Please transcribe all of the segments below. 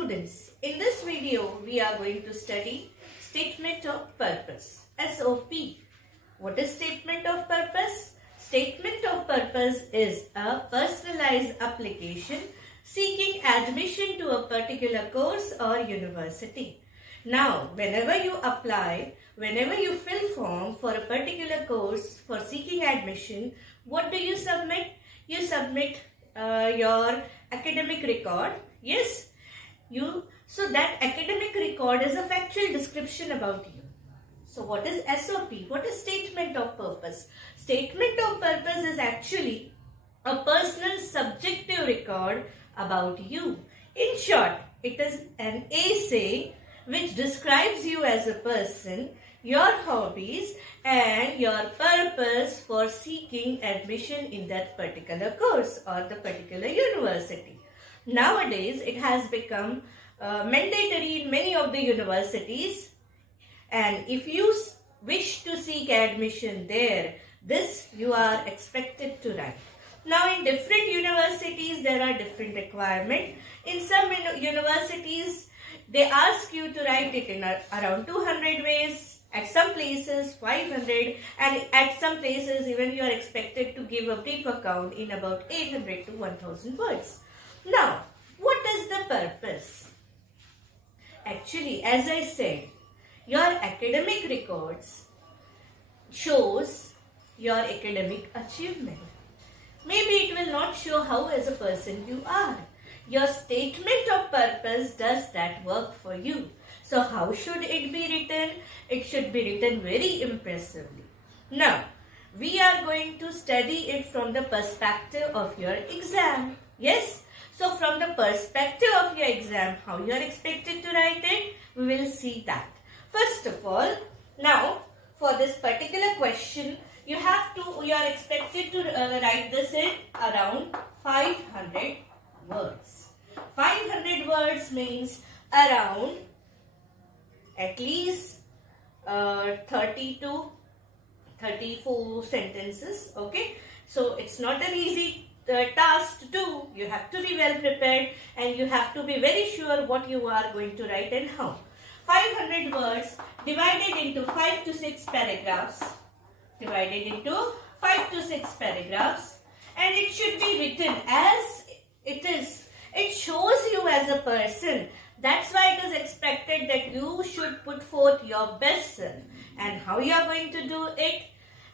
students, in this video we are going to study Statement of Purpose, SOP. What is Statement of Purpose? Statement of Purpose is a personalized application seeking admission to a particular course or university. Now, whenever you apply, whenever you fill form for a particular course for seeking admission, what do you submit? You submit your academic record. Yes, so that academic record is a factual description about you. So what is SOP? What is Statement of Purpose? Statement of Purpose is actually a personal subjective record about you. In short, it is an essay which describes you as a person, your hobbies and your purpose for seeking admission in that particular course or the particular university. Nowadays, it has become mandatory in many of the universities, and if you wish to seek admission there, this you are expected to write. Now, in different universities, there are different requirements. In some universities, they ask you to write it in around 200 ways. At some places 500, and at some places even you are expected to give a brief account in about 800 to 1000 words. Now, what is the purpose? Actually, as I said, your academic records shows your academic achievement. Maybe it will not show how as a person you are. Your statement of purpose does that work for you. So how should it be written? It should be written very impressively. Now, we are going to study it from the perspective of your exam. Yes? So from the perspective of your exam, how you are expected to write it, we will see that. First of all, now for this particular question, you are expected to write this in around 500 words. 500 words means around at least 30 to 34 sentences. Okay, so it's not an easy task to do. You have to be well prepared and you have to be very sure what you are going to write and how. 500 words divided into 5 to 6 paragraphs. Divided into 5 to 6 paragraphs, and it should be written as it is. It shows you as a person. That's why it is expected that you should put forth your best self. And how you are going to do it?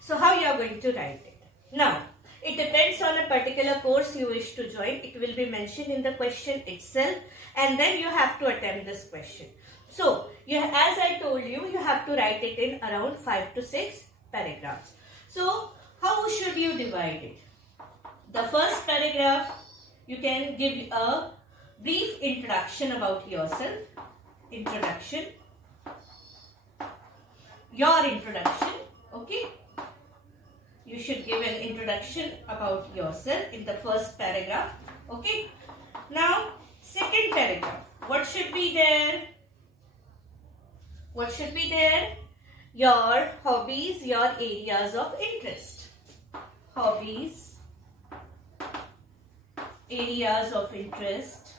So how you are going to write it? Now, it depends on a particular course you wish to join. It will be mentioned in the question itself, and then you have to attempt this question. So, as I told you, you have to write it in around 5 to 6 paragraphs. So, how should you divide it? The first paragraph, you can give a brief introduction about yourself. Introduction. Your introduction. Okay. You should give an introduction about yourself in the first paragraph. Okay. Now, second paragraph. What should be there? What should be there? Your hobbies, your areas of interest. Hobbies, areas of interest,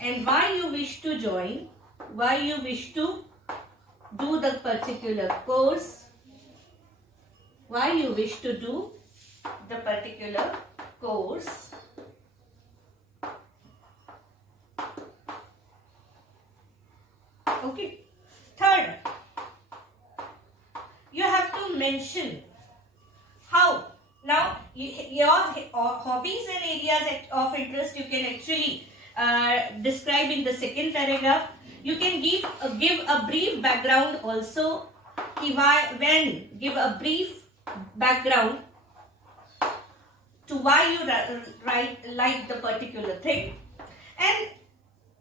and why you wish to join, why you wish to do the particular course, why you wish to do the particular course. Okay. Third, you have to mention how. Now, your hobbies and areas of interest you can actually describe in the second paragraph. You can give a brief background also. Give a brief background to why you like the particular thing, and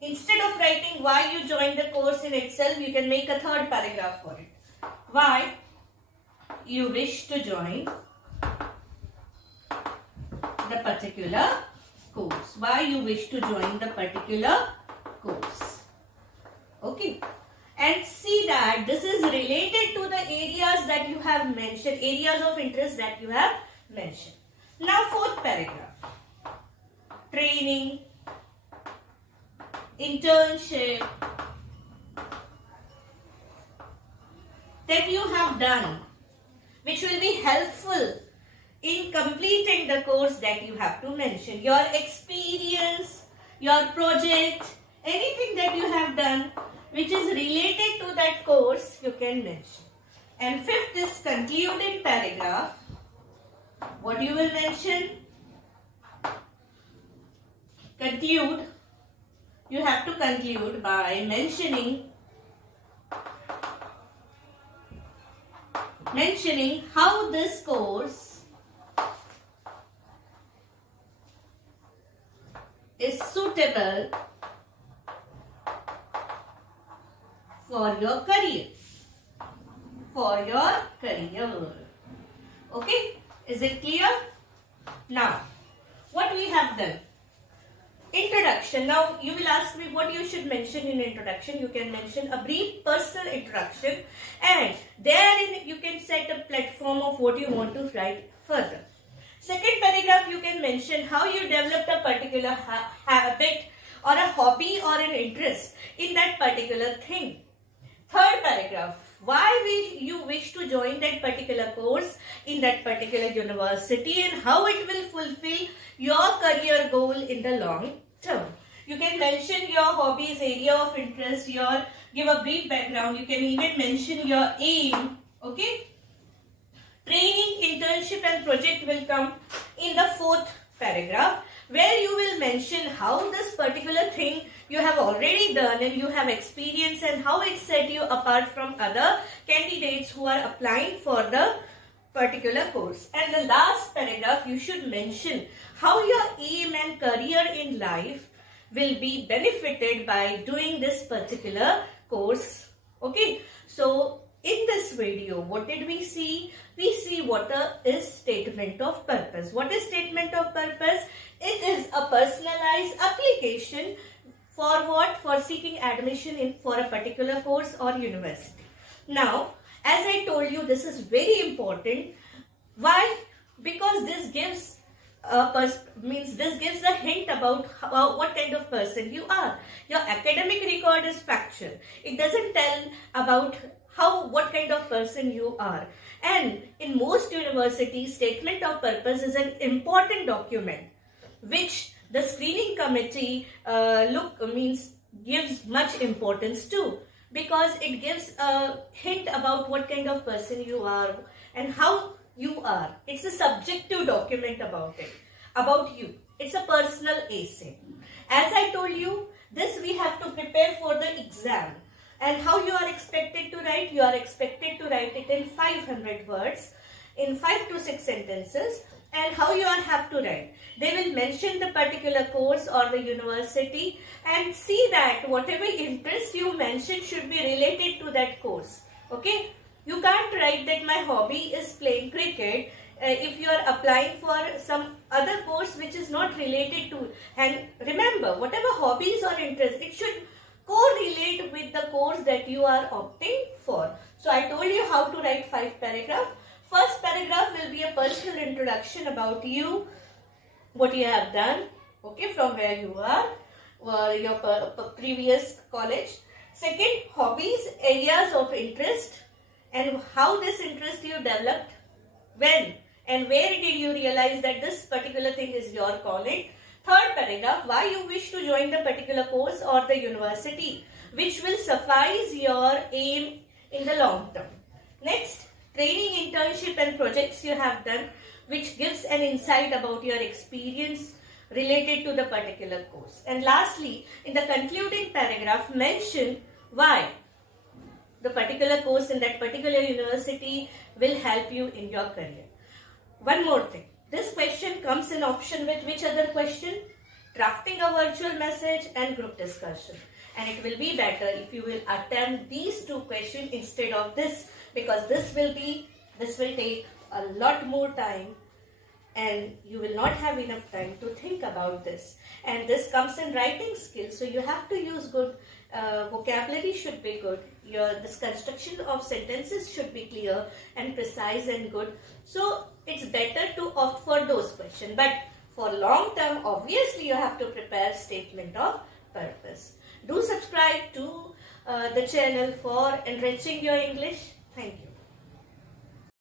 instead of writing why you joined the course in itself, you can make a third paragraph for it. Why you wish to join the particular course. Why you wish to join the particular course. Okay. And see that this is related to the areas that you have mentioned, areas of interest that you have mentioned. Now, fourth paragraph. training, internship that you have done, which will be helpful in completing the course that you have to mention. Your experience, your project, anything that you have done which is related to that course, you can mention. And fifth is concluding paragraph. What you will mention? Conclude. You have to conclude by mentioning how this course is suitable for your career. Okay, is it clear? Now, what we have done? Introduction. Now, you will ask me what you should mention in introduction. You can mention a brief personal introduction, and therein you can set a platform of what you want to write further. Second paragraph, you can mention how you developed a particular habit or a hobby or an interest in that particular thing. Third paragraph, why you wish to join that particular course in that particular university and how it will fulfill your career goal in the long term. You can mention your hobbies, area of interest, give a brief background. You can even mention your aim. Okay. Training, internship and project will come in the fourth paragraph, where you will mention how this particular thing you have already done and you have experience and how it set you apart from other candidates who are applying for the particular course. And the last paragraph, you should mention how your aim and career in life will be benefited by doing this particular course. Okay, so in this video, what did we see? We see what is statement of purpose. What is statement of purpose? It is a personalized application for what? For seeking admission for a particular course or university. Now, as I told you, this is very important. Why? Because this gives a hint about what kind of person you are. Your academic record is factual. It doesn't tell about what kind of person you are. And in most universities, statement of purpose is an important document which the screening committee gives much importance to, because it gives a hint about what kind of person you are and how you are. It's a subjective document about you. It's a personal essay. As I told you, this we have to prepare for the exam. And how you are expected to write? You are expected to write it in 500 words, in 5 to 6 sentences. And how you have to write? They will mention the particular course or the university, and see that whatever interest you mention should be related to that course. Okay? You can't write that my hobby is playing cricket if you are applying for some other course which is not related to. And remember, whatever hobbies or interests, it should correlate with the course that you are opting for. So I told you how to write 5 paragraphs. First paragraph will be a personal introduction about you, what you have done, okay, from where you are, or your previous college. Second, hobbies, areas of interest, and how this interest you developed, when and where did you realize that this particular thing is your calling. Third paragraph, why you wish to join the particular course or the university, which will suffice your aim in the long term. Next, training, internship and projects you have done, which gives an insight about your experience related to the particular course. And lastly, in the concluding paragraph, mention why the particular course in that particular university will help you in your career. One more thing. This question comes in option with which other question? Drafting a virtual message and group discussion. And it will be better if you will attempt these 2 questions instead of this, because this will take a lot more time and you will not have enough time to think about this. And this comes in writing skills, so you have to use good vocabulary should be good. This construction of sentences should be clear and precise and good. So it's better to opt for those questions. But For long term, obviously you have to prepare statement of purpose. Do subscribe to the channel for enriching your English. Thank you.